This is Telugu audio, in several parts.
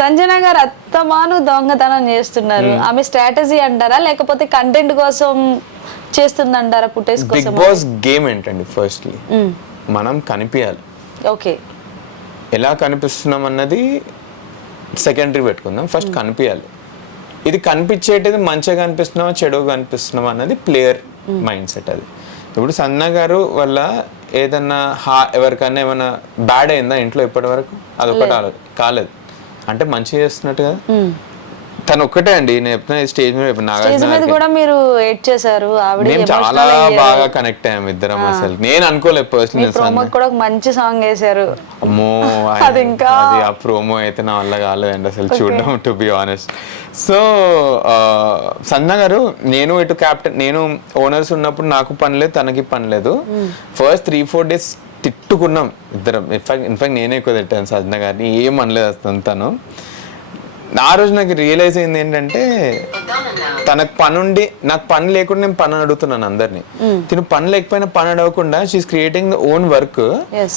సంజన గారు అత్తమాను దొంగతనం చేస్తున్నారు. ఆమె స్ట్రాటజీ అంటారా? లేకపోతే కంటెంట్ కోసం చేస్తుందంటారా ఫుటేజ్ బిగ్ కోసం బాస్ గేమ్ ఏంటండి ఫస్ట్లీ? మనం కనిపించాలి ఓకే. ఎలా కనిపిస్తున్నాం అన్నది సెకండరీ పెట్టుకుందాం. ఫస్ట్ కనిపించాలి ఇది కనిపించేటిది మంచిగా కనిపిస్తున్నామా చెడుగా కనిపిస్తున్నామా అన్నది ప్లేయర్ మైండ్ సెట్ అది. ఇప్పుడు సన్న గారు వల్ల ఏదన్నా హా ఎవరికైనా ఏమైనా బ్యాడ్ అయిందా ఇంట్లో ఇప్పటి వరకు అదొకటి ఆలో- కాలేదు. అంటే మంచి చేస్తున్నట్టు కదా? తను ఒక్కటే అండి నేను చెప్తున్నా స్టేజ్ మీద నాగార్జున. కూడా మీరు ఎడ్ చేశారు ఆవిడ మేము చాలా బాగా కనెక్ట్ అయ్యాం ఇద్దరం అసలు. నేను అనుకోలేదు పర్సనల్ ప్రోమో కూడా ఒక మంచి సాంగ్ వేశారు. అమ్మో అది ఇంకా- అది ఆ ప్రోమో అయితే నా వల్ల కాలేదండి అసలు చూడడం టు బి ఆనెస్ట్ సో సన్న గారు నేను ఇటు క్యాప్టెన్ నేను ఓనర్స్ ఉన్నప్పుడు నాకు పని లేదు తనకి పని లేదు. ఫస్ట్ త్రీ ఫోర్ డేస్ తిట్టుకున్నాం ఇద్దరం. ఇన్ఫాక్ట్ ఇన్ఫాక్ట్ నేనే ఎక్కువ తిట్టాను సజ్న గారిని. ఏం అనలేదు అసలు తను. ఆ రోజు నాకు రియలైజ్ అయింది ఏంటంటే తనకు పని ఉండి నాకు పని లేకుండా నేను పని అడుగుతున్నాను అందరినీ. తిను పని లేకపోయినా పని అడగకుండా she's creating the own work.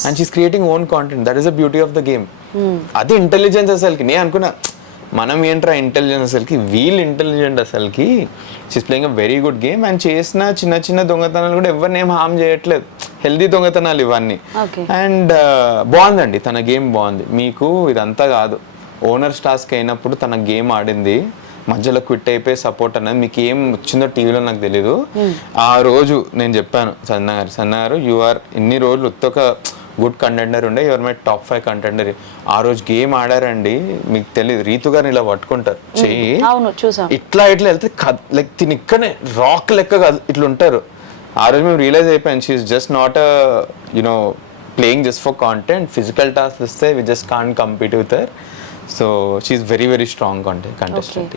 And she's creating own content that is the beauty of the game అది ఇంటెలిజెన్స్ అసలుకి. నేను అనుకున్నా మనం ఏంట్రా ఇంటెలిజెన్స్ అసలుకి? వీల్ ఇంటెలిజెంట్ అసలుకి? She's playing a very good game and చేసిన చిన్న చిన్న దొంగతనాలు కూడా ఎవరిని ఏం హామ్ చేయట్లేదు. హెల్దీ దొంగతనాలు ఇవన్నీ. అండ్ బాగుందండి. తన గేమ్ బాగుంది. మీకు ఇదంతా కాదు. ఓనర్స్ టాస్క్ అయినప్పుడు తన గేమ్ ఆడింది. మధ్యలో క్విట్ అయిపోయి సపోర్ట్ అనేది మీకు ఏం వచ్చిందో టీవీలో నాకు తెలీదు. ఆ రోజు నేను చెప్పాను సన్న గారు సన్న గారు యు ఆర్ ఇన్ని రోజులు ఉత్తొక గుడ్ కంటెండర్ ఉండే your my top five contender ఆ రోజు గేమ్ ఆడారండి మీకు తెలియదు రీతు గారిని ఇలా పట్టుకుంటారు. చెయ్యి. ఇట్లా ఇట్లా వెళ్తే లైక్ తిని ఇక్కడనే రాక్ లెక్క కాదు ఇట్లా ఉంటారు. ఆ రోజు మేము రియలైజ్ అయిపోయాం she's just not you know playing just for content physical task ఇస్తే we just can't compete with so she's very very strong content contestant